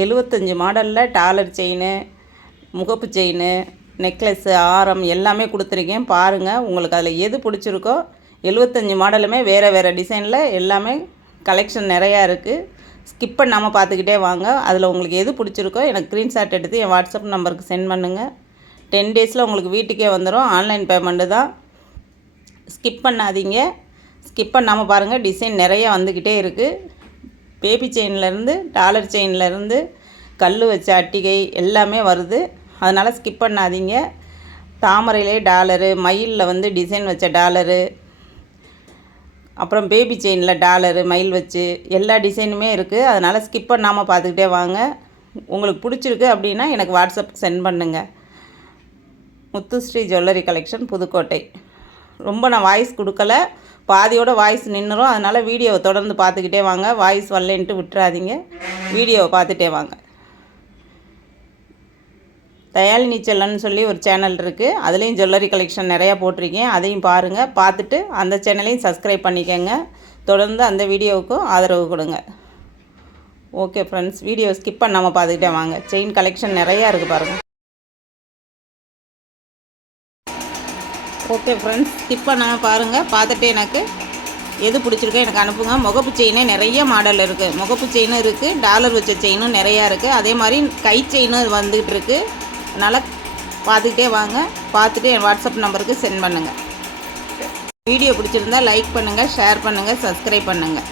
எழுவத்தஞ்சு மாடலில் dollar chain முகப்பு chain necklace ஆரம் எல்லாமே கொடுத்துருக்கேன். பாருங்கள் உங்களுக்கு அதில் எது பிடிச்சிருக்கோ எழுவத்தஞ்சு மாடலுமே வேறு வேறு டிசைனில் எல்லாமே கலெக்ஷன் நிறையா இருக்குது ஸ்கிப் பண்ணாமல் பார்த்துக்கிட்டே வாங்க. அதில் உங்களுக்கு எது பிடிச்சிருக்கோ எனக்கு ஸ்க்ரீன்ஷாட் எடுத்து என் வாட்ஸ்அப் நம்பருக்கு சென்ட் பண்ணுங்கள் டென் டேஸில் உங்களுக்கு வீட்டுக்கே வந்துடும் ஆன்லைன் பேமெண்ட்டு தான். ஸ்கிப் பண்ணாதீங்க. ஸ்கிப் பண்ணாமல் பாருங்கள் டிசைன் நிறைய வந்துக்கிட்டே இருக்குது பேபி செயின்லேருந்து டாலர் செயின்லேருந்து கல் வச்ச அட்டிகை எல்லாமே வருது. அதனால் ஸ்கிப் பண்ணாதீங்க. தாமரையிலே டாலரு மயிலில் வந்து டிசைன் வச்ச டாலரு அப்புறம் பேபி செயினில் டாலரு மயில் வச்சு எல்லா டிசைனுமே இருக்குது அதனால் ஸ்கிப் பண்ணாமல் பார்த்துக்கிட்டே வாங்க. உங்களுக்கு பிடிச்சிருக்கு அப்படின்னா எனக்கு வாட்ஸ்அப் சென்ட் பண்ணுங்கள் முத்துஸ்ரீ ஜுவல்லரி கலெக்ஷன் புதுக்கோட்டை. ரொம்ப நான் வாய்ஸ் கொடுக்கல. பாதியோட வாய்ஸ் நின்றுரும் அதனால் வீடியோவை தொடர்ந்து பார்த்துக்கிட்டே வாங்க. வாய்ஸ் வரலன்ட்டு விட்டுறாதீங்க. வீடியோவை பார்த்துட்டே வாங்க. தயாலினி நீச்சல்னு சொல்லி ஒரு சேனல் இருக்குது அதுலேயும் ஜுவல்லரி கலெக்ஷன் நிறையா போட்டிருக்கேன். அதையும் பாருங்கள் பார்த்துட்டு அந்த சேனலையும் சப்ஸ்கிரைப் பண்ணிக்கோங்க. தொடர்ந்து அந்த வீடியோவுக்கும் ஆதரவு கொடுங்க. ஓகே ஃப்ரெண்ட்ஸ் வீடியோ ஸ்கிப் பண்ணாமல் பார்த்துக்கிட்டே வாங்க. செயின் கலெக்ஷன் நிறையா இருக்குது பாருங்கள் ஓகே ஃப்ரெண்ட்ஸ் ஸ்கிப் பண்ணாமல் பாருங்கள் பார்த்துட்டு எனக்கு எது பிடிச்சிருக்கோ எனக்கு அனுப்புங்க. முகப்பு செயினே நிறைய மாடல் இருக்குது முகப்பு செயினும் இருக்குது டாலர் வச்ச செயினும் நிறையா இருக்குது அதே மாதிரி கை செயினும் வந்துகிட்டு இருக்குது அதனால் பார்த்துக்கிட்டே வாங்க. பார்த்துட்டு என் வாட்ஸ்அப் நம்பருக்கு சென்ட் பண்ணுங்கள் வீடியோ பிடிச்சிருந்தா லைக் பண்ணுங்கள் ஷேர் பண்ணுங்கள் சப்ஸ்கிரைப் பண்ணுங்கள்